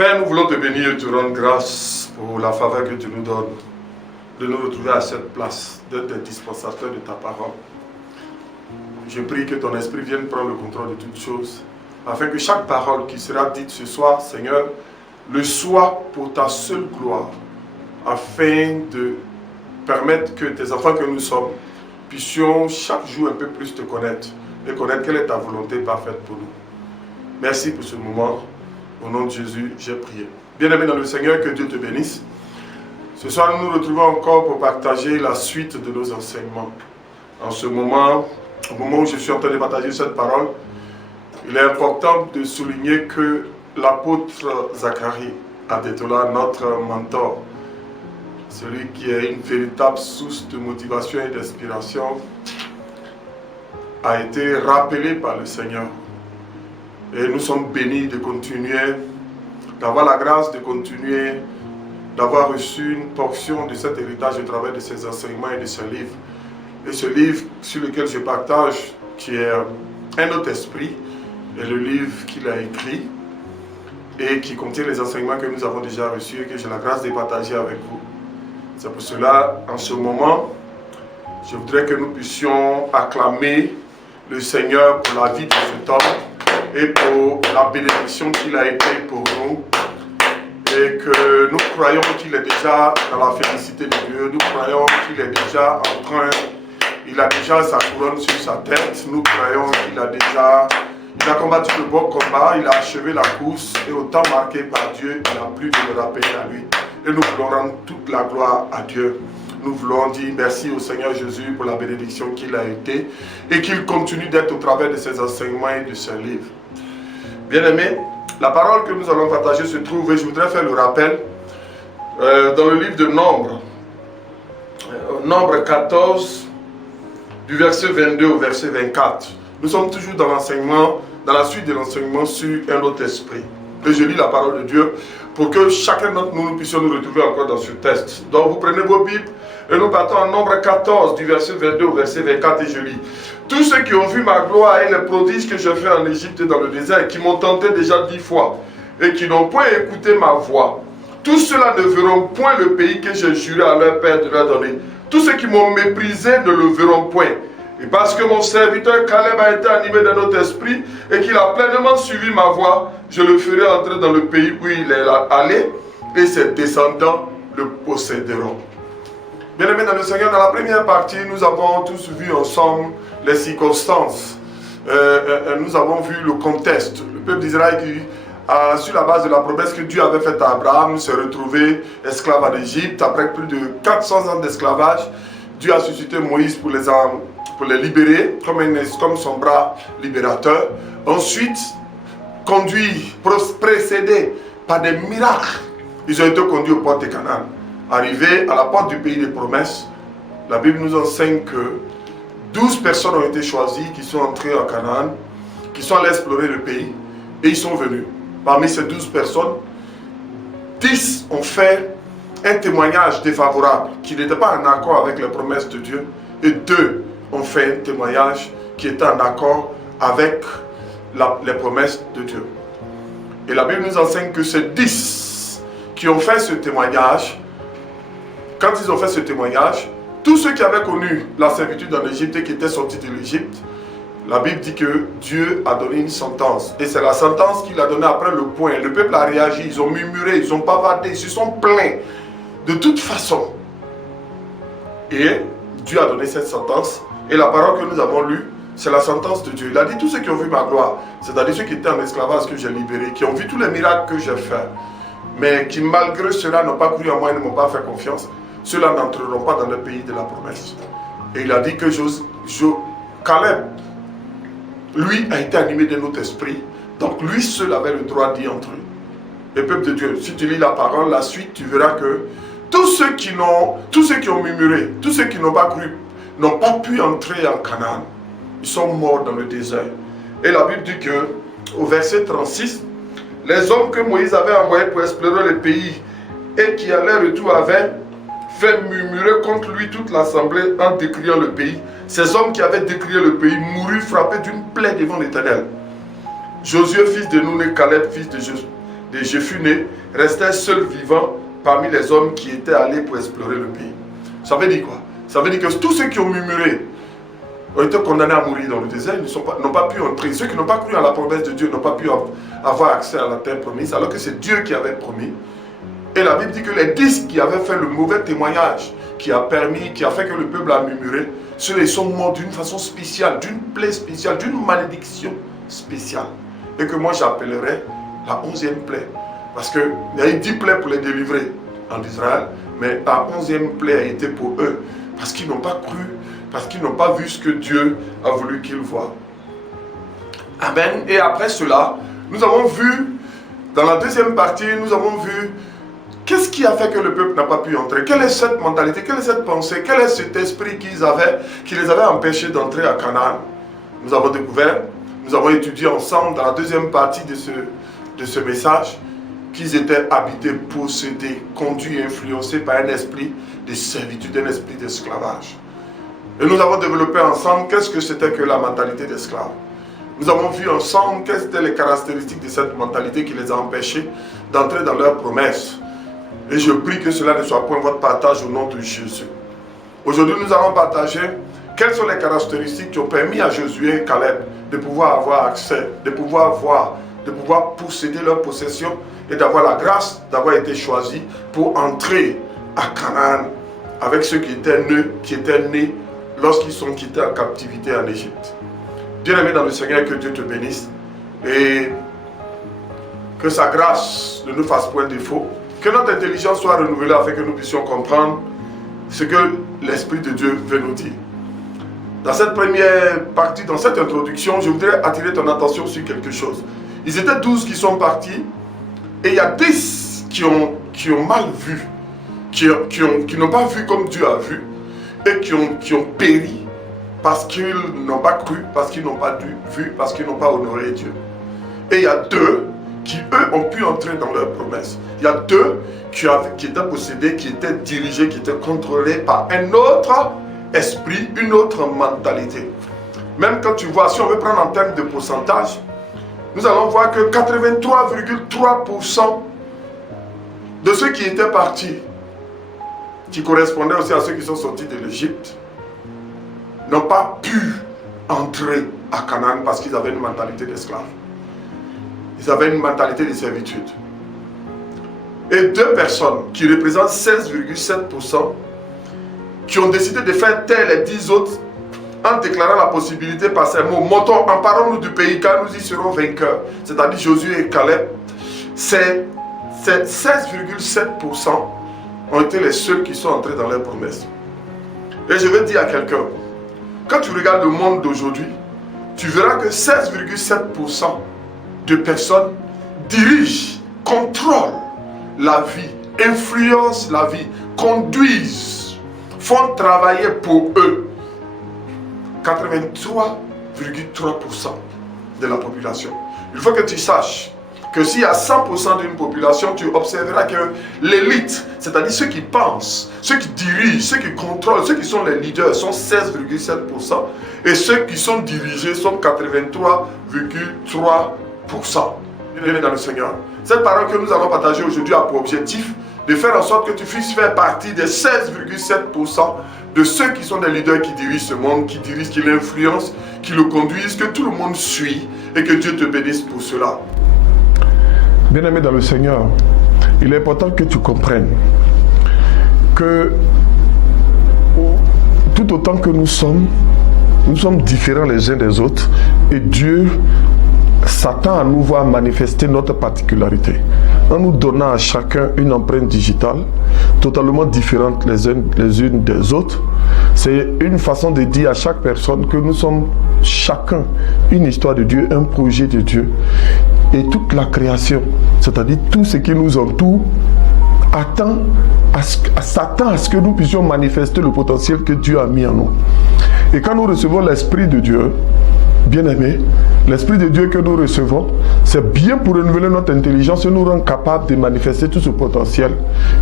Père, nous voulons te bénir et te rendre grâce pour la faveur que tu nous donnes de nous retrouver à cette place, d'être des dispensateurs de ta parole. Je prie que ton esprit vienne prendre le contrôle de toutes choses, afin que chaque parole qui sera dite ce soir, Seigneur, le soit pour ta seule gloire, afin de permettre que tes enfants que nous sommes puissions chaque jour un peu plus te connaître et connaître quelle est ta volonté parfaite pour nous. Merci pour ce moment. Au nom de Jésus, j'ai prié. Bien-aimé dans le Seigneur, que Dieu te bénisse. Ce soir, nous nous retrouvons encore pour partager la suite de nos enseignements. En ce moment, au moment où je suis en train de partager cette parole, il est important de souligner que l'apôtre Zacharie Adetola, notre mentor, celui qui est une véritable source de motivation et d'inspiration, a été rappelé par le Seigneur. Et nous sommes bénis de continuer, d'avoir la grâce de continuer, d'avoir reçu une portion de cet héritage au travers de ses enseignements et de ce livre. Et ce livre sur lequel je partage, qui est Un autre esprit, est le livre qu'il a écrit et qui contient les enseignements que nous avons déjà reçus et que j'ai la grâce de partager avec vous. C'est pour cela, en ce moment, je voudrais que nous puissions acclamer le Seigneur pour la vie de cet homme et pour la bénédiction qu'il a été pour nous, et que nous croyons qu'il est déjà dans la félicité de Dieu, nous croyons qu'il est déjà en train, il a déjà sa couronne sur sa tête, nous croyons qu'il a déjà, il a combattu le bon combat, il a achevé la course, et au temps marqué par Dieu, il n'a plus de le rappeler à lui. Et nous voulons rendre toute la gloire à Dieu. Nous voulons dire merci au Seigneur Jésus pour la bénédiction qu'il a été et qu'il continue d'être au travers de ses enseignements et de ses livres. Bien-aimés, la parole que nous allons partager se trouve, et je voudrais faire le rappel, dans le livre de Nombre, Nombre 14, du verset 22 au verset 24. Nous sommes toujours dans l'enseignement, dans la suite de l'enseignement sur un autre esprit. Et je lis la parole de Dieu pour que chacun d'entre nous puissions nous retrouver encore dans ce texte. Donc vous prenez vos Bibles et nous partons en Nombre 14 du verset 22 au verset 24 et je lis. Tous ceux qui ont vu ma gloire et les prodiges que je fais en Égypte et dans le désert, qui m'ont tenté déjà 10 fois et qui n'ont point écouté ma voix, tous ceux-là ne verront point le pays que j'ai juré à leur père de leur donner. Tous ceux qui m'ont méprisé ne le verront point. Et parce que mon serviteur Caleb a été animé d'un autre esprit et qu'il a pleinement suivi ma voix, je le ferai entrer dans le pays où il est allé et ses descendants le posséderont. Bien-aimés dans le Seigneur, dans la première partie, nous avons tous vu ensemble les circonstances. Nous avons vu le contexte. Le peuple d'Israël qui, sur la base de la promesse que Dieu avait faite à Abraham, s'est retrouvé esclave en Égypte. Après plus de 400 ans d'esclavage, Dieu a suscité Moïse pour les libérer, comme son bras libérateur. Ensuite, conduits, précédés par des miracles, ils ont été conduits aux portes de Canaan. Arrivés à la porte du pays des promesses, la Bible nous enseigne que 12 personnes ont été choisies qui sont entrées en Canaan, qui sont allées explorer le pays, et ils sont venus. Parmi ces 12 personnes, 10 ont fait un témoignage défavorable, qui n'était pas en accord avec les promesses de Dieu, et 2 ont fait un témoignage qui était en accord avec les promesses de Dieu. Et la Bible nous enseigne que ces 10 qui ont fait ce témoignage, quand ils ont fait ce témoignage, tous ceux qui avaient connu la servitude en Égypte et qui étaient sortis de l'Égypte, la Bible dit que Dieu a donné une sentence. Et c'est la sentence qu'il a donnée après le point. Le peuple a réagi, ils ont murmuré, ils ont bavardé, ils se sont plaints de toute façon. Et Dieu a donné cette sentence. Et la parole que nous avons lue, c'est la sentence de Dieu. Il a dit tous ceux qui ont vu ma gloire, c'est-à-dire ceux qui étaient en esclavage que j'ai libérés, qui ont vu tous les miracles que j'ai faits, mais qui malgré cela n'ont pas cru en moi et ne m'ont pas fait confiance, ceux-là n'entreront pas dans le pays de la promesse. Et il a dit que Caleb, lui, a été animé d'un autre esprit. Donc lui seul avait le droit d'y entrer. Et peuple de Dieu, si tu lis la parole, la suite, tu verras que tous ceux qui ont murmuré, tous ceux qui n'ont pas cru, n'ont pas pu entrer en Canaan. Ils sont morts dans le désert. Et la Bible dit que, au verset 36, les hommes que Moïse avait envoyés pour explorer le pays et qui à leur retour avaient fait murmurer contre lui toute l'assemblée en décriant le pays. Ces hommes qui avaient décrié le pays moururent frappés d'une plaie devant l'Éternel. Josué, fils de Nun, et Caleb, fils de de Jephune restait seul vivant parmi les hommes qui étaient allés pour explorer le pays. Ça veut dire quoi? Ça veut dire que tous ceux qui ont murmuré ont été condamnés à mourir dans le désert, ils n'ont pas pu entrer. Ceux qui n'ont pas cru à la promesse de Dieu n'ont pas pu avoir accès à la terre promise, alors que c'est Dieu qui avait promis. Et la Bible dit que les 10 qui avaient fait le mauvais témoignage, qui a fait que le peuple a murmuré, ceux-là, ils sont morts d'une façon spéciale, d'une plaie spéciale, d'une malédiction spéciale. Et que moi j'appellerais la 11e plaie. Parce qu'il y a eu 10 plaies pour les délivrer en Israël, mais la 11e plaie a été pour eux. Parce qu'ils n'ont pas cru, parce qu'ils n'ont pas vu ce que Dieu a voulu qu'ils voient. Amen. Et après cela, nous avons vu, dans la deuxième partie, nous avons vu qu'est-ce qui a fait que le peuple n'a pas pu entrer. Quelle est cette mentalité, quelle est cette pensée, quel est cet esprit qu'ils avaient, qui les avait empêchés d'entrer à Canaan. Nous avons découvert, nous avons étudié ensemble dans la deuxième partie de ce message, qu'ils étaient habités, possédés, conduits et influencés par un esprit de servitude, un esprit d'esclavage. Et nous avons développé ensemble qu'est-ce que c'était que la mentalité d'esclave. Nous avons vu ensemble quelles étaient les caractéristiques de cette mentalité qui les a empêchés d'entrer dans leurs promesses. Et je prie que cela ne soit point votre partage au nom de Jésus. Aujourd'hui, nous allons partager quelles sont les caractéristiques qui ont permis à Josué et Caleb de pouvoir avoir accès, de pouvoir voir, de pouvoir posséder leur possession et d'avoir la grâce d'avoir été choisis pour entrer à Canaan avec ceux qui étaient nés lorsqu'ils sont quittés en captivité en Égypte. Bien-aimé dans le Seigneur, que Dieu te bénisse et que sa grâce ne nous fasse point défaut, que notre intelligence soit renouvelée afin que nous puissions comprendre ce que l'Esprit de Dieu veut nous dire. Dans cette première partie, dans cette introduction, je voudrais attirer ton attention sur quelque chose. Ils étaient 12 qui sont partis et il y a 10 qui ont mal vu, qui n'ont pas vu comme Dieu a vu et qui ont péri parce qu'ils n'ont pas cru, parce qu'ils n'ont pas vu, parce qu'ils n'ont pas honoré Dieu. Et il y a 2 qui, eux, ont pu entrer dans leur promesse. Il y a 2 qui étaient possédés, qui étaient dirigés, qui étaient contrôlés par un autre esprit, une autre mentalité. Même quand tu vois, si on veut prendre en termes de pourcentage, nous allons voir que 83,3% de ceux qui étaient partis, qui correspondaient aussi à ceux qui sont sortis de l'Égypte, n'ont pas pu entrer à Canaan parce qu'ils avaient une mentalité d'esclave. Ils avaient une mentalité de servitude. Et 2 personnes qui représentent 16,7% qui ont décidé de faire taire les 10 autres en déclarant la possibilité par ces mots: montons, emparons-nous du pays car nous y serons vainqueurs. C'est-à-dire Josué et Caleb. Ces 16,7% ont été les seuls qui sont entrés dans leurs promesses. Et je veux dire à quelqu'un, quand tu regardes le monde d'aujourd'hui, tu verras que 16,7% de personnes dirigent, contrôlent la vie, influencent la vie, conduisent, font travailler pour eux 83,3% de la population. Il faut que tu saches que s'il y a 100% d'une population, tu observeras que l'élite, c'est-à-dire ceux qui pensent, ceux qui dirigent, ceux qui contrôlent, ceux qui sont les leaders sont 16,7% et ceux qui sont dirigés sont 83,3%. Bien dans le Seigneur. Cette parole que nous allons partager aujourd'hui a pour objectif de faire en sorte que tu puisses faire partie des 16,7% de ceux qui sont des leaders qui dirigent ce monde, qui dirigent, qui l'influencent, qui le conduisent, que tout le monde suit et que Dieu te bénisse pour cela. Bien-aimé dans le Seigneur, il est important que tu comprennes que tout autant que nous sommes différents les uns des autres et Dieu s'attend à nous voir manifester notre particularité en nous donnant à chacun une empreinte digitale totalement différente les unes des autres. C'est une façon de dire à chaque personne que nous sommes chacun une histoire de Dieu, un projet de Dieu. Et toute la création, c'est-à-dire tout ce qui nous entoure, s'attend à ce que nous puissions manifester le potentiel que Dieu a mis en nous. Et quand nous recevons l'Esprit de Dieu, bien-aimé, l'Esprit de Dieu que nous recevons, c'est bien pour renouveler notre intelligence et nous rendre capables de manifester tout ce potentiel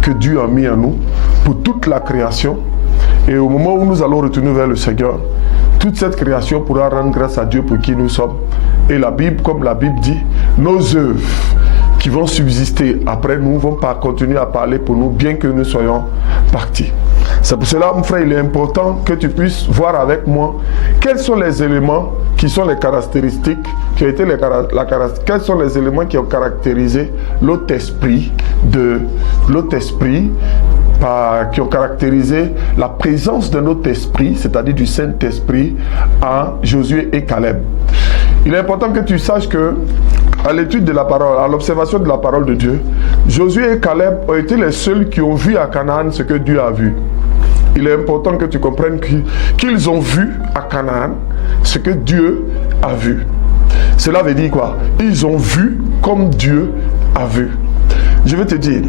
que Dieu a mis en nous pour toute la création. Et au moment où nous allons retourner vers le Seigneur, toute cette création pourra rendre grâce à Dieu pour qui nous sommes. Et la Bible, comme la Bible dit, nos œuvres qui vont subsister après nous vont pas continuer à parler pour nous, bien que nous soyons partis. C'est pour cela, mon frère, il est important que tu puisses voir avec moi quels sont les éléments qui sont les caractéristiques, quels sont les éléments qui ont caractérisé l'autre esprit, qui ont caractérisé la présence de notre esprit, c'est-à-dire du Saint-Esprit, en Josué et Caleb. Il est important que tu saches que, à l'étude de la parole, à l'observation de la parole de Dieu, Josué et Caleb ont été les seuls qui ont vu à Canaan ce que Dieu a vu. Il est important que tu comprennes qu'ils ont vu à Canaan ce que Dieu a vu. Cela veut dire quoi? Ils ont vu comme Dieu a vu. Je vais te dire,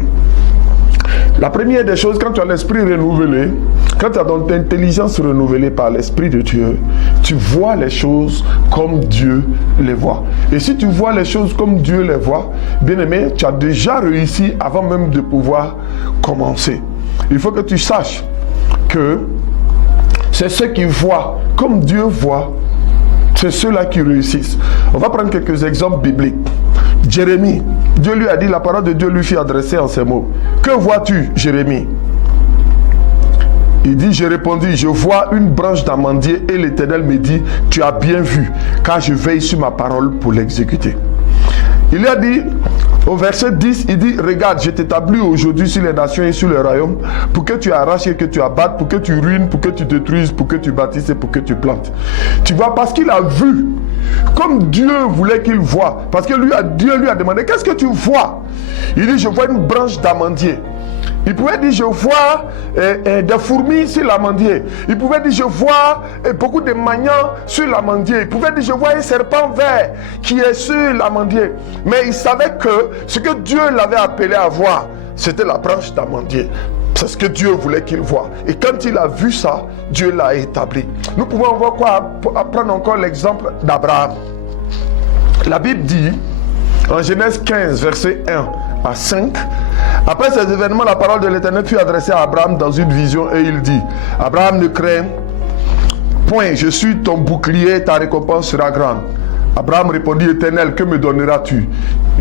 la première des choses, quand tu as l'esprit renouvelé, quand tu as ton intelligence renouvelée par l'Esprit de Dieu, tu vois les choses comme Dieu les voit. Et si tu vois les choses comme Dieu les voit, bien aimé, tu as déjà réussi avant même de pouvoir commencer. Il faut que tu saches que c'est ceux qui voient comme Dieu voit, c'est ceux-là qui réussissent. On va prendre quelques exemples bibliques. Jérémie, Dieu lui a dit, la parole de Dieu lui fut adressée en ces mots. Que vois-tu, Jérémie? Il dit, j'ai répondu, je vois une branche d'amandier et l'Éternel me dit, tu as bien vu, car je veille sur ma parole pour l'exécuter. Il lui a dit, au verset 10, il dit, regarde, je t'établis aujourd'hui sur les nations et sur les royaumes, pour que tu arraches et que tu abattes, pour que tu ruines, pour que tu détruises, pour que tu bâtisses et pour que tu plantes. Tu vois, parce qu'il a vu, comme Dieu voulait qu'il voie, parce que Dieu lui a demandé, qu'est-ce que tu vois? Il dit, je vois une branche d'amandier. Il pouvait dire, je vois des fourmis sur l'amandier. Il pouvait dire, je vois beaucoup de magnans sur l'amandier. Il pouvait dire, je vois un serpent vert qui est sur l'amandier. Mais il savait que ce que Dieu l'avait appelé à voir, c'était la branche d'amandier. C'est ce que Dieu voulait qu'il voie. Et quand il a vu ça, Dieu l'a établi. Nous pouvons voir quoi? Prendre encore l'exemple d'Abraham. La Bible dit, en Genèse 15, verset 1 à 5, après ces événements, la parole de l'Éternel fut adressée à Abraham dans une vision et il dit, Abraham, ne crains point, je suis ton bouclier, ta récompense sera grande. Abraham répondit, Éternel, que me donneras-tu?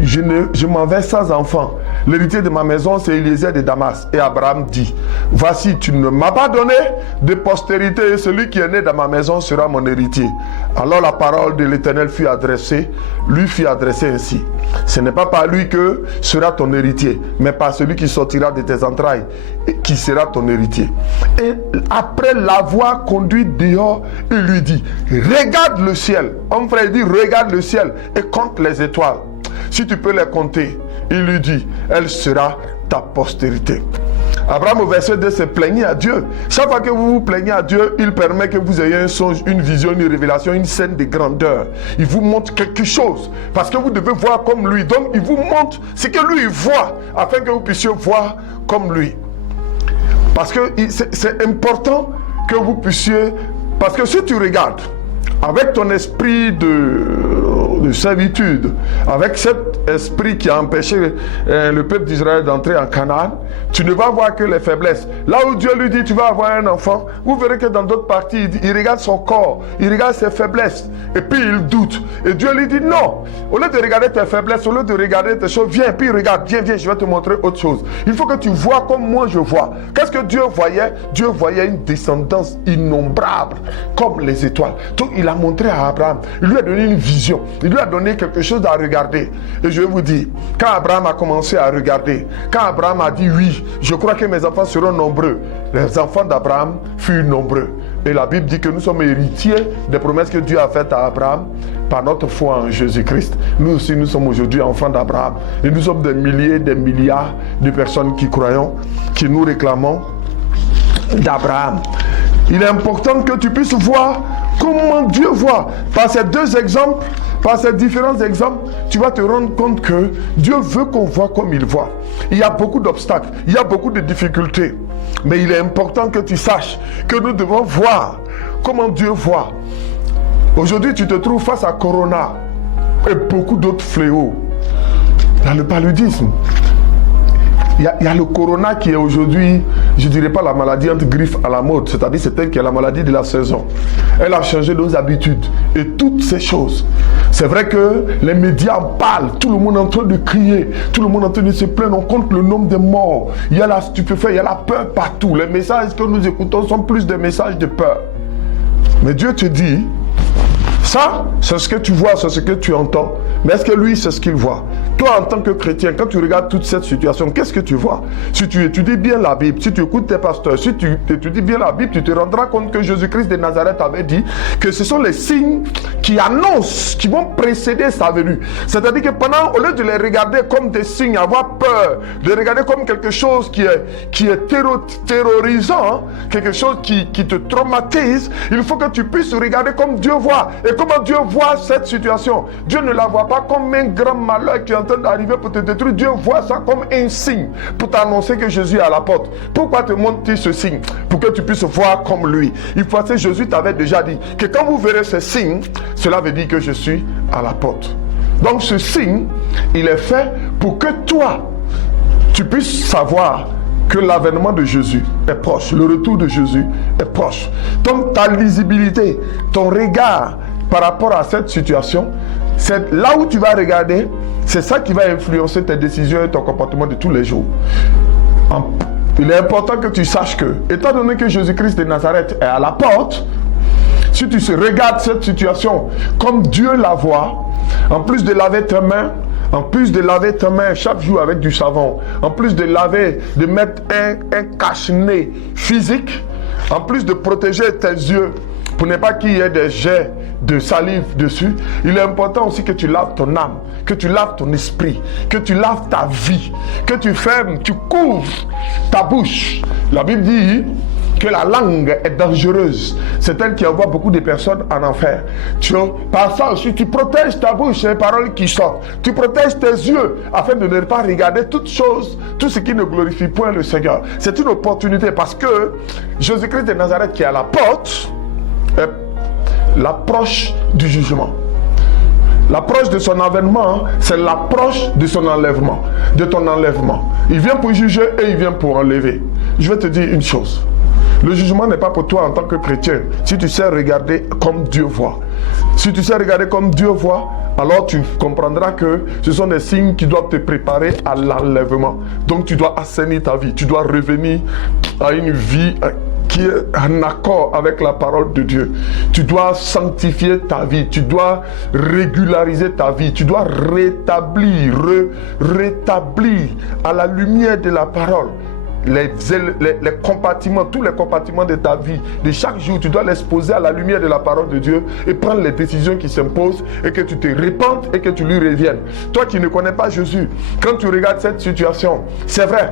Je m'en vais sans enfant. L'héritier de ma maison, c'est Eliezer de Damas. Et Abraham dit, voici, tu ne m'as pas donné de postérité, et celui qui est né dans ma maison sera mon héritier. Alors la parole de l'Éternel lui fut adressée ainsi. Ce n'est pas par lui que sera ton héritier, mais par celui qui sortira de tes entrailles, et qui sera ton héritier. Et après l'avoir conduit dehors, il lui dit, regarde le ciel. Mon frère dit, regarde le ciel et compte les étoiles. Si tu peux les compter, il lui dit, elle sera ta postérité. Abraham au verset 2 se plaignait à Dieu. Chaque fois que vous vous plaignez à Dieu, il permet que vous ayez un songe, une vision, une révélation, une scène de grandeur. Il vous montre quelque chose parce que vous devez voir comme lui. Donc il vous montre ce que lui voit afin que vous puissiez voir comme lui. Parce que c'est important que vous puissiez... Parce que si tu regardes avec ton esprit de servitude, avec cet esprit qui a empêché le peuple d'Israël d'entrer en Canaan, tu ne vas voir que les faiblesses. Là où Dieu lui dit tu vas avoir un enfant, vous verrez que dans d'autres parties, il regarde son corps, il regarde ses faiblesses, et puis il doute. Et Dieu lui dit non, au lieu de regarder tes faiblesses, au lieu de regarder tes choses, viens, puis regarde, viens, je vais te montrer autre chose. Il faut que tu vois comme moi je vois. Qu'est-ce que Dieu voyait? Dieu voyait une descendance innombrable, comme les étoiles. Donc il a montré à Abraham, il lui a donné une vision, il lui a donné quelque chose à regarder. Et je vais vous dire, quand Abraham a commencé à regarder, quand Abraham a dit oui, je crois que mes enfants seront nombreux, les enfants d'Abraham furent nombreux. Et la Bible dit que nous sommes héritiers des promesses que Dieu a faites à Abraham par notre foi en Jésus-Christ. Nous aussi, nous sommes aujourd'hui enfants d'Abraham. Et nous sommes des milliers, des milliards de personnes qui croyons, qui nous réclamons d'Abraham. Il est important que tu puisses voir comment Dieu voit. Par ces deux exemples, par ces différents exemples, tu vas te rendre compte que Dieu veut qu'on voit comme il voit. Il y a beaucoup d'obstacles, il y a beaucoup de difficultés. Mais il est important que tu saches que nous devons voir comment Dieu voit. Aujourd'hui, tu te trouves face à Corona et beaucoup d'autres fléaux. Il y a le paludisme. Il y a le Corona qui est aujourd'hui, je ne dirais pas la maladie entre griffes à la mode, c'est-à-dire c'est elle qui est la maladie de la saison. Elle a changé nos habitudes et toutes ces choses. C'est vrai que les médias en parlent, tout le monde est en train de crier, tout le monde est en train de se plaindre, on compte le nombre de morts, il y a la stupéfaction, il y a la peur partout. Les messages que nous écoutons sont plus des messages de peur. Mais Dieu te dit, ça, c'est ce que tu vois, c'est ce que tu entends. Mais est-ce que lui, c'est ce qu'il voit? Toi, en tant que chrétien, quand tu regardes toute cette situation, qu'est-ce que tu vois? Si tu étudies bien la Bible, si tu écoutes tes pasteurs, si tu étudies bien la Bible, tu te rendras compte que Jésus-Christ de Nazareth avait dit que ce sont les signes qui annoncent, qui vont précéder sa venue. C'est-à-dire que au lieu de les regarder comme des signes, avoir peur, de les regarder comme quelque chose qui est terrorisant, quelque chose qui te traumatise, il faut que tu puisses regarder comme Dieu voit. Et comment Dieu voit cette situation? Dieu ne la voit pas comme un grand malheur qui est en train d'arriver pour te détruire. Dieu voit ça comme un signe pour t'annoncer que Jésus est à la porte. Pourquoi te montre-t-il ce signe? Pour que tu puisses voir comme lui. Il faut que Jésus t'avait déjà dit que quand vous verrez ce signe, cela veut dire que je suis à la porte. Donc ce signe, il est fait pour que toi, tu puisses savoir que l'avènement de Jésus est proche, le retour de Jésus est proche. Donc ta lisibilité, ton regard par rapport à cette situation, c'est là où tu vas regarder, c'est ça qui va influencer tes décisions et ton comportement de tous les jours. Il est important que tu saches que, étant donné que Jésus-Christ de Nazareth est à la porte, si tu regardes cette situation comme Dieu la voit, en plus de laver tes mains, en plus de laver tes mains chaque jour avec du savon, en plus de laver, de mettre un cache-nez physique, en plus de protéger tes yeux pour ne pas qu'il y ait des jets de salive dessus, il est important aussi que tu laves ton âme, que tu laves ton esprit, que tu laves ta vie, que tu fermes, tu couvres ta bouche. La Bible dit que la langue est dangereuse. C'est elle qui envoie beaucoup de personnes en enfer. Par ça aussi, tu protèges ta bouche, les paroles qui sortent. Tu protèges tes yeux afin de ne pas regarder toutes choses, tout ce qui ne glorifie point le Seigneur. C'est une opportunité parce que Jésus-Christ de Nazareth qui est à la porte, l'approche du jugement. L'approche de son avènement, c'est l'approche de son enlèvement, de ton enlèvement. Il vient pour juger et il vient pour enlever. Je vais te dire une chose. Le jugement n'est pas pour toi en tant que chrétien. Si tu sais regarder comme Dieu voit. Si tu sais regarder comme Dieu voit, alors tu comprendras que ce sont des signes qui doivent te préparer à l'enlèvement. Donc tu dois assainir ta vie. Tu dois revenir à une vie qui est en accord avec la parole de Dieu. Tu dois sanctifier ta vie, tu dois régulariser ta vie, tu dois rétablir à la lumière de la parole les compartiments, tous les compartiments de ta vie, de chaque jour, tu dois l'exposer à la lumière de la parole de Dieu et prendre les décisions qui s'imposent et que tu te répandes et que tu lui reviennes. Toi qui ne connais pas Jésus, quand tu regardes cette situation, c'est vrai,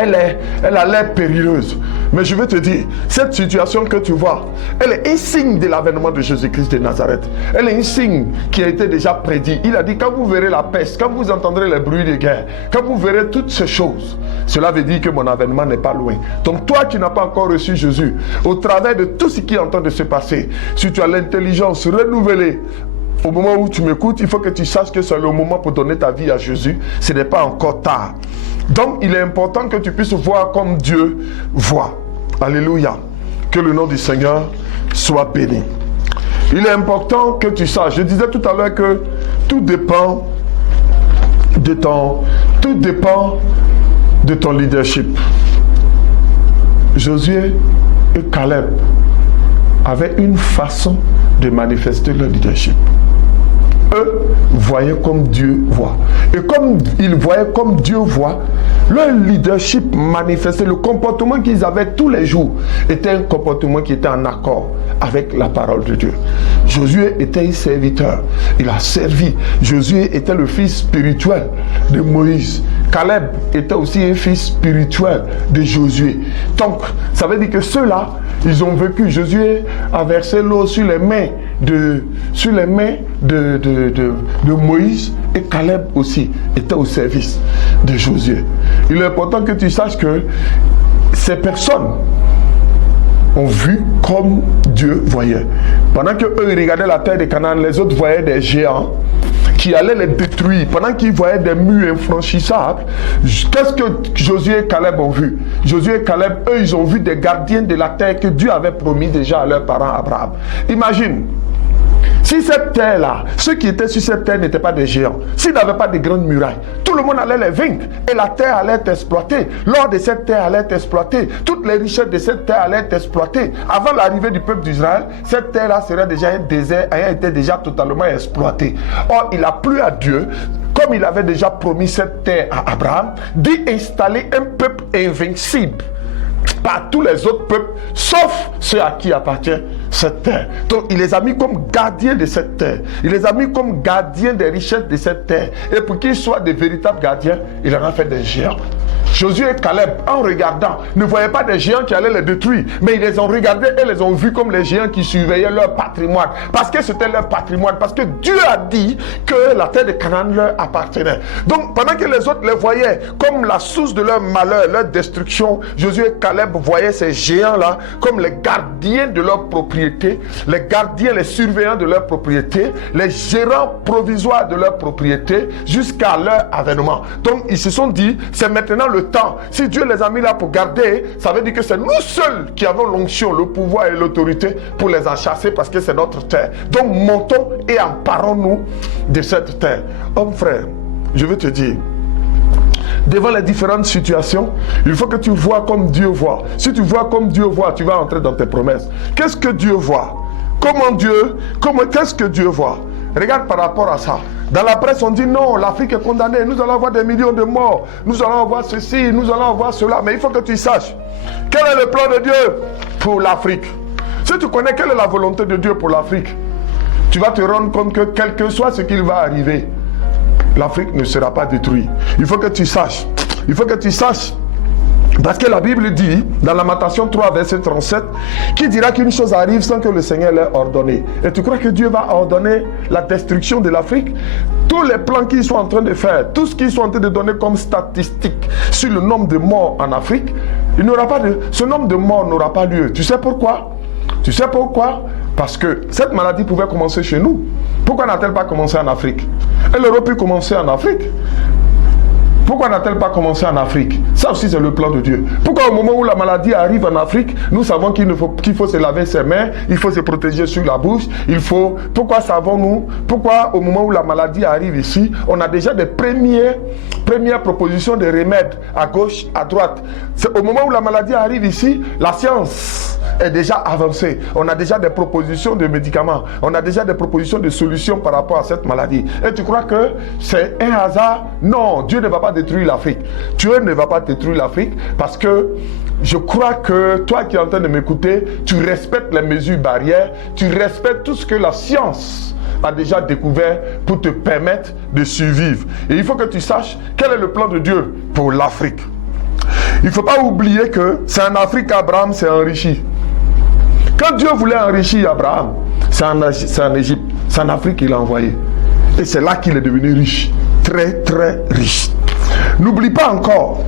elle a l'air périlleuse. Mais je vais te dire, cette situation que tu vois, elle est un signe de l'avènement de Jésus-Christ de Nazareth. Elle est un signe qui a été déjà prédit. Il a dit, quand vous verrez la peste, quand vous entendrez les bruits de guerre, quand vous verrez toutes ces choses, cela veut dire que mon avènement n'est pas loin. Donc toi qui n'as pas encore reçu Jésus, au travers de tout ce qui est en train de se passer, si tu as l'intelligence renouvelée, au moment où tu m'écoutes, il faut que tu saches que c'est le moment pour donner ta vie à Jésus. Ce n'est pas encore tard. Donc, il est important que tu puisses voir comme Dieu voit. Alléluia. Que le nom du Seigneur soit béni. Il est important que tu saches. Je disais tout à l'heure que tout dépend de ton leadership. Josué et Caleb avaient une façon de manifester leur leadership. Eux voyaient comme Dieu voit. Et comme ils voyaient comme Dieu voit, leur leadership manifestait, le comportement qu'ils avaient tous les jours était un comportement qui était en accord avec la parole de Dieu. Josué était un serviteur. Il a servi. Josué était le fils spirituel de Moïse. Caleb était aussi un fils spirituel de Josué. Donc, ça veut dire que ceux-là, ils ont vécu. Josué a versé l'eau sur les mains de Moïse, et Caleb aussi était au service de Josué. Il est important que tu saches que ces personnes ont vu comme Dieu voyait. Pendant qu'eux regardaient la terre de Canaan, les autres voyaient des géants qui allait les détruire, pendant qu'ils voyaient des murs infranchissables, qu'est-ce que Josué et Caleb ont vu? Josué et Caleb, eux, ils ont vu des gardiens de la terre que Dieu avait promis déjà à leurs parents Abraham. Imagine, si cette terre-là, ceux qui étaient sur cette terre n'étaient pas des géants, s'ils n'avaient pas de grandes murailles, tout le monde allait les vaincre et la terre allait être exploitée. L'or de cette terre allait être exploité. Toutes les richesses de cette terre allaient être exploitées. Avant l'arrivée du peuple d'Israël, cette terre-là serait déjà un désert, ayant été déjà totalement exploitée. Or, il a plu à Dieu, comme il avait déjà promis cette terre à Abraham, d'y installer un peuple invincible par tous les autres peuples, sauf ceux à qui appartient cette terre. Donc il les a mis comme gardiens de cette terre. Il les a mis comme gardiens des richesses de cette terre. Et pour qu'ils soient des véritables gardiens, il en a fait des géants. Josué et Caleb, en regardant, ne voyaient pas des géants qui allaient les détruire, mais ils les ont regardés et les ont vus comme les géants qui surveillaient leur patrimoine, parce que c'était leur patrimoine, parce que Dieu a dit que la terre de Canaan leur appartenait. Donc pendant que les autres les voyaient comme la source de leur malheur, leur destruction, Josué et Caleb voyaient ces géants-là comme les gardiens de leur propriété, les gardiens, les surveillants de leur propriété, les gérants provisoires de leur propriété, jusqu'à leur avènement. Donc ils se sont dit, c'est maintenant le temps. Si Dieu les a mis là pour garder, ça veut dire que c'est nous seuls qui avons l'onction, le pouvoir et l'autorité pour les en chasser, parce que c'est notre terre. Donc montons et emparons-nous de cette terre. Homme frère, je veux te dire, devant les différentes situations, il faut que tu vois comme Dieu voit. Si tu vois comme Dieu voit, tu vas entrer dans tes promesses. Qu'est-ce que Dieu voit? Qu'est-ce que Dieu voit? Regarde par rapport à ça. Dans la presse, on dit non, l'Afrique est condamnée, nous allons avoir des millions de morts, nous allons avoir ceci, nous allons avoir cela. Mais il faut que tu saches, quel est le plan de Dieu pour l'Afrique? Si tu connais quelle est la volonté de Dieu pour l'Afrique, tu vas te rendre compte que quel que soit ce qu'il va arriver, l'Afrique ne sera pas détruite. Il faut que tu saches. Parce que la Bible dit, dans Lamentation 3, verset 37, qui dira qu'une chose arrive sans que le Seigneur l'ait ordonné. Et tu crois que Dieu va ordonner la destruction de l'Afrique? Tous les plans qu'ils sont en train de faire, tout ce qu'ils sont en train de donner comme statistique sur le nombre de morts en Afrique, ce nombre de morts n'aura pas lieu. Tu sais pourquoi? Parce que cette maladie pouvait commencer chez nous. Pourquoi n'a-t-elle pas commencé en Afrique? Elle aurait pu commencer en Afrique. Pourquoi n'a-t-elle pas commencé en Afrique? Ça aussi, c'est le plan de Dieu. Pourquoi au moment où la maladie arrive en Afrique, nous savons qu'il faut se laver ses mains, il faut se protéger sur la bouche, Pourquoi savons-nous? Pourquoi au moment où la maladie arrive ici, on a déjà des premières propositions de remèdes à gauche, à droite? C'est au moment où la maladie arrive ici, la science est déjà avancée. On a déjà des propositions de médicaments. On a déjà des propositions de solutions par rapport à cette maladie. Et tu crois que c'est un hasard? Non, Dieu ne va pas détruire l'Afrique. Dieu ne va pas détruire l'Afrique parce que je crois que toi qui es en train de m'écouter, tu respectes les mesures barrières, tu respectes tout ce que la science a déjà découvert pour te permettre de survivre. Et il faut que tu saches quel est le plan de Dieu pour l'Afrique. Il ne faut pas oublier que c'est en Afrique qu'Abraham s'est enrichi. Quand Dieu voulait enrichir Abraham, c'est en Égypte, c'est en Afrique qu'il l'a envoyé. Et c'est là qu'il est devenu riche, très très riche. N'oublie pas encore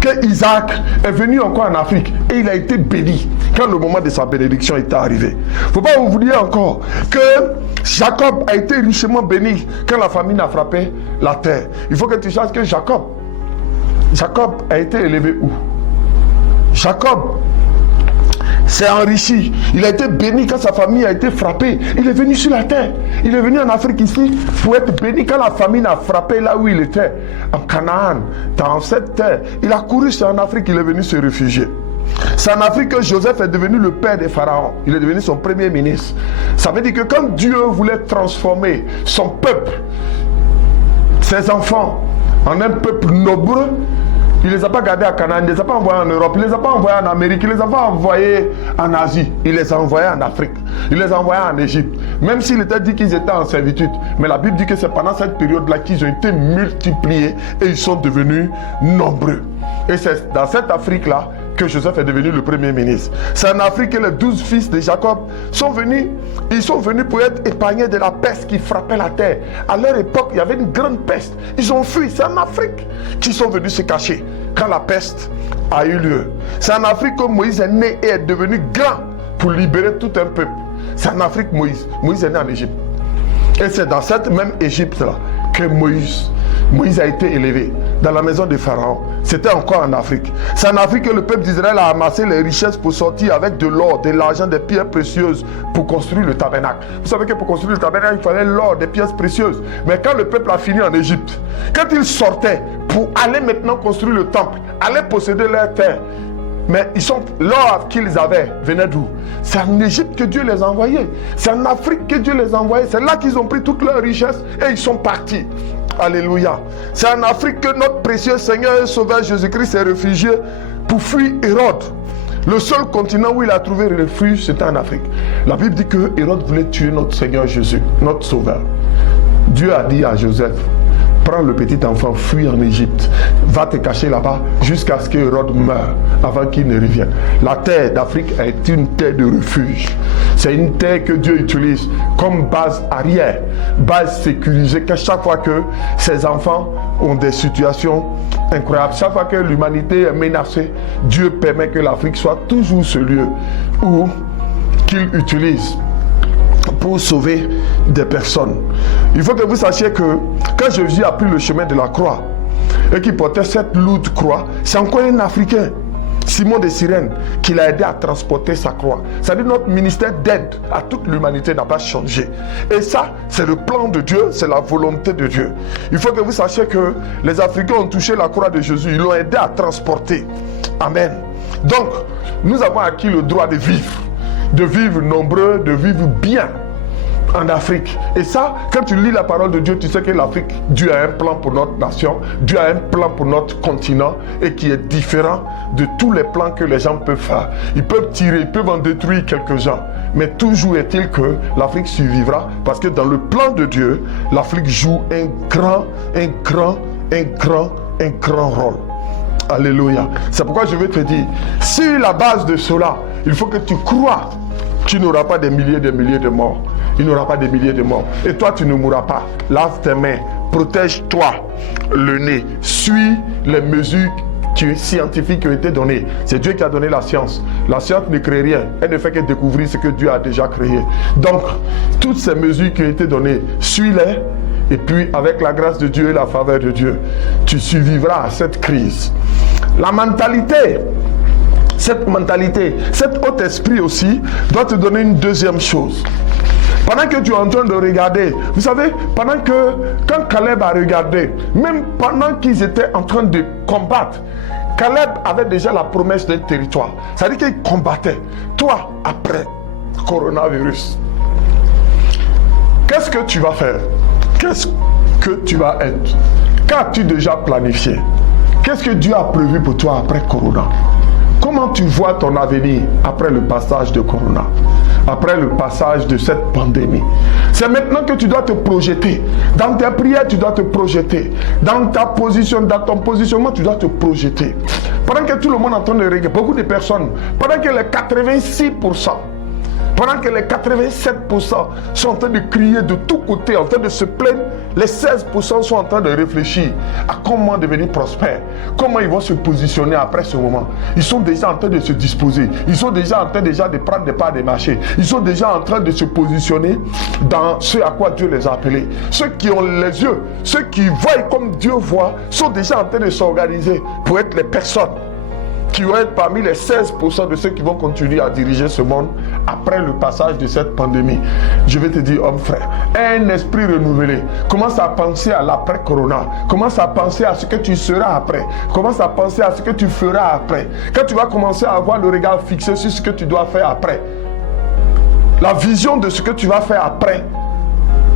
que Isaac est venu encore en Afrique et il a été béni quand le moment de sa bénédiction était arrivé. Il ne faut pas oublier encore que Jacob a été richement béni quand la famine a frappé la terre. Il faut que tu saches que Jacob a été élevé où? Jacob s'est enrichi. Il a été béni quand sa famille a été frappée. Il est venu sur la terre. Il est venu en Afrique ici pour être béni quand la famine a frappé là où il était. En Canaan, dans cette terre. Il a couru, c'est en Afrique qu'il est venu se réfugier. C'est en Afrique que Joseph est devenu le père des pharaons. Il est devenu son premier ministre. Ça veut dire que quand Dieu voulait transformer son peuple, ses enfants, en un peuple nombreux, il ne les a pas gardés à Canaan, il ne les a pas envoyés en Europe, il ne les a pas envoyés en Amérique, il ne les a pas envoyés en Asie, il les a envoyés en Afrique, il les a envoyés en Égypte. Même s'il était dit qu'ils étaient en servitude, mais la Bible dit que c'est pendant cette période-là qu'ils ont été multipliés et ils sont devenus nombreux. Et c'est dans cette Afrique-là que Joseph est devenu le premier ministre. C'est en Afrique que les 12 fils de Jacob sont venus. Ils sont venus pour être épargnés de la peste qui frappait la terre. À leur époque, il y avait une grande peste. Ils ont fui. C'est en Afrique qu'ils sont venus se cacher quand la peste a eu lieu. C'est en Afrique que Moïse est né et est devenu grand pour libérer tout un peuple. C'est en Afrique Moïse. Moïse est né en Égypte. Et c'est dans cette même Égypte-là que Moïse a été élevé dans la maison de Pharaon. C'était encore en Afrique. C'est en Afrique que le peuple d'Israël a amassé les richesses pour sortir avec de l'or, de l'argent, des pierres précieuses pour construire le tabernacle. Vous savez que pour construire le tabernacle, il fallait l'or, des pièces précieuses. Mais quand le peuple a fini en Égypte, quand ils sortaient pour aller maintenant construire le temple, aller posséder leur terre, mais l'or qu'ils avaient venait d'où? C'est en Égypte que Dieu les a envoyés. C'est en Afrique que Dieu les a envoyés. C'est là qu'ils ont pris toutes leurs richesses et ils sont partis. Alléluia. C'est en Afrique que notre précieux Seigneur et Sauveur Jésus-Christ s'est réfugié pour fuir Hérode. Le seul continent où il a trouvé refuge, c'était en Afrique. La Bible dit que Hérode voulait tuer notre Seigneur Jésus, notre Sauveur. Dieu a dit à Joseph, prends le petit enfant, fuis en Égypte. Va te cacher là-bas jusqu'à ce que Hérode meure avant qu'il ne revienne. La terre d'Afrique est une terre de refuge. C'est une terre que Dieu utilise comme base arrière, base sécurisée, que chaque fois que ses enfants ont des situations incroyables, chaque fois que l'humanité est menacée, Dieu permet que l'Afrique soit toujours ce lieu où qu'il utilise pour sauver des personnes. Il faut que vous sachiez que quand Jésus a pris le chemin de la croix et qu'il portait cette lourde croix, c'est encore un Africain, Simon de Cyrène, qui l'a aidé à transporter sa croix. C'est-à-dire notre ministère d'aide à toute l'humanité n'a pas changé. Et ça, c'est le plan de Dieu, c'est la volonté de Dieu. Il faut que vous sachiez que les Africains ont touché la croix de Jésus, ils l'ont aidé à transporter. Amen. Donc, nous avons acquis le droit de vivre nombreux, de vivre bien en Afrique. Et ça, quand tu lis la parole de Dieu, tu sais que l'Afrique, Dieu a un plan pour notre nation, Dieu a un plan pour notre continent et qui est différent de tous les plans que les gens peuvent faire. Ils peuvent tirer, ils peuvent en détruire quelques-uns, mais toujours est-il que l'Afrique survivra parce que dans le plan de Dieu, l'Afrique joue un grand rôle. Alléluia. C'est pourquoi je vais te dire, sur la base de cela, il faut que tu crois qu'il n'y aura pas des milliers de morts. Il n'y aura pas des milliers de morts. Et toi, tu ne mourras pas. Lave tes mains. Protège-toi le nez. Suis les mesures scientifiques qui ont été données. C'est Dieu qui a donné la science. La science ne crée rien. Elle ne fait que découvrir ce que Dieu a déjà créé. Donc, toutes ces mesures qui ont été données, suis-les. Et puis, avec la grâce de Dieu et la faveur de Dieu, tu survivras à cette crise. La mentalité, cet haut esprit aussi, doit te donner une deuxième chose. Pendant que tu es en train de regarder, vous savez, quand Caleb a regardé, même pendant qu'ils étaient en train de combattre, Caleb avait déjà la promesse d'un territoire. C'est-à-dire qu'il combattait. Toi, après coronavirus, qu'est-ce que tu vas faire? Qu'est-ce que tu vas être? Qu'as-tu déjà planifié? Qu'est-ce que Dieu a prévu pour toi après Corona? Comment tu vois ton avenir après le passage de Corona? Après le passage de cette pandémie? C'est maintenant que tu dois te projeter. Dans tes prières, tu dois te projeter. Dans ta position, dans ton positionnement, tu dois te projeter. Pendant que tout le monde est en train de regarder, beaucoup de personnes, pendant que les 86%, pendant que les 87% sont en train de crier de tous côtés, en train de se plaindre, les 16% sont en train de réfléchir à comment devenir prospères, comment ils vont se positionner après ce moment. Ils sont déjà en train de se disposer, ils sont déjà en train de prendre des parts des marchés, ils sont déjà en train de se positionner dans ce à quoi Dieu les a appelés. Ceux qui ont les yeux, ceux qui voient comme Dieu voit, sont déjà en train de s'organiser pour être les personnes qui vont être parmi les 16% de ceux qui vont continuer à diriger ce monde après le passage de cette pandémie. Je vais te dire, homme frère, un esprit renouvelé. Commence à penser à l'après-corona. Commence à penser à ce que tu seras après. Commence à penser à ce que tu feras après. Quand tu vas commencer à avoir le regard fixé sur ce que tu dois faire après, la vision de ce que tu vas faire après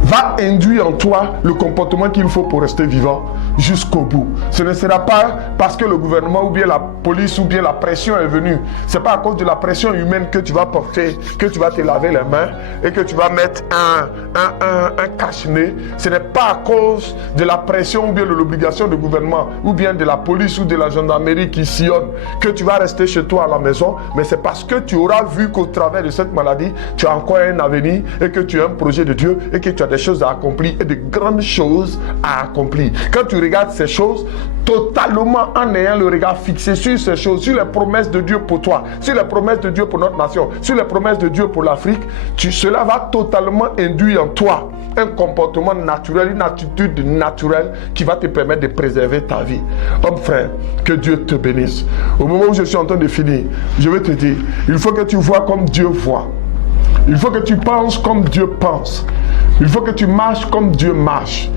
va induire en toi le comportement qu'il faut pour rester vivant jusqu'au bout. Ce ne sera pas parce que le gouvernement ou bien la police ou bien la pression est venue. Ce n'est pas à cause de la pression humaine que tu vas porter, que tu vas te laver les mains et que tu vas mettre un cache-nez. Ce n'est pas à cause de la pression ou bien de l'obligation du gouvernement ou bien de la police ou de la gendarmerie qui sillonne que tu vas rester chez toi à la maison, mais c'est parce que tu auras vu qu'au travers de cette maladie, tu as encore un avenir et que tu as un projet de Dieu et que tu as des choses à accomplir et de grandes choses à accomplir. Quand tu regardes ces choses, totalement en ayant le regard fixé sur ces choses, sur les promesses de Dieu pour toi, sur les promesses de Dieu pour notre nation, sur les promesses de Dieu pour l'Afrique, cela va totalement induire en toi un comportement naturel, une attitude naturelle qui va te permettre de préserver ta vie. Homme frère, que Dieu te bénisse. Au moment où je suis en train de finir, je vais te dire, il faut que tu vois comme Dieu voit. Il faut que tu penses comme Dieu pense. Il faut que tu marches comme Dieu marche.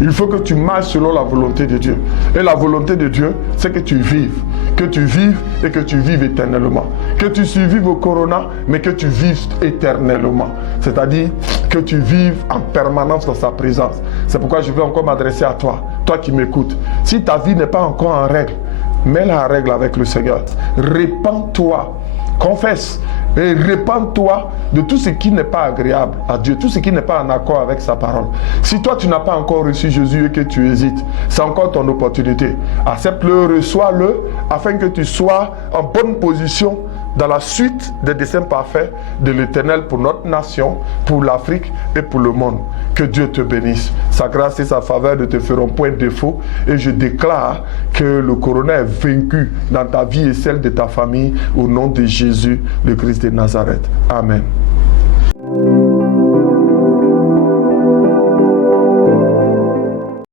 Il faut que tu marches selon la volonté de Dieu. Et la volonté de Dieu, c'est que tu vives. Que tu vives et que tu vives éternellement. Que tu survives au corona, mais que tu vives éternellement. C'est-à-dire que tu vives en permanence dans sa présence. C'est pourquoi je veux encore m'adresser à toi, toi qui m'écoutes. Si ta vie n'est pas encore en règle, mets-la en règle avec le Seigneur. Répands-toi. Confesse et répands-toi de tout ce qui n'est pas agréable à Dieu, tout ce qui n'est pas en accord avec sa parole. Si toi tu n'as pas encore reçu Jésus et que tu hésites, c'est encore ton opportunité. Accepte-le, reçois-le, afin que tu sois en bonne position dans la suite des desseins parfaits de l'Éternel pour notre nation, pour l'Afrique et pour le monde. Que Dieu te bénisse. Sa grâce et sa faveur ne te feront point défaut. Et je déclare que le corona est vaincu dans ta vie et celle de ta famille au nom de Jésus, le Christ de Nazareth. Amen.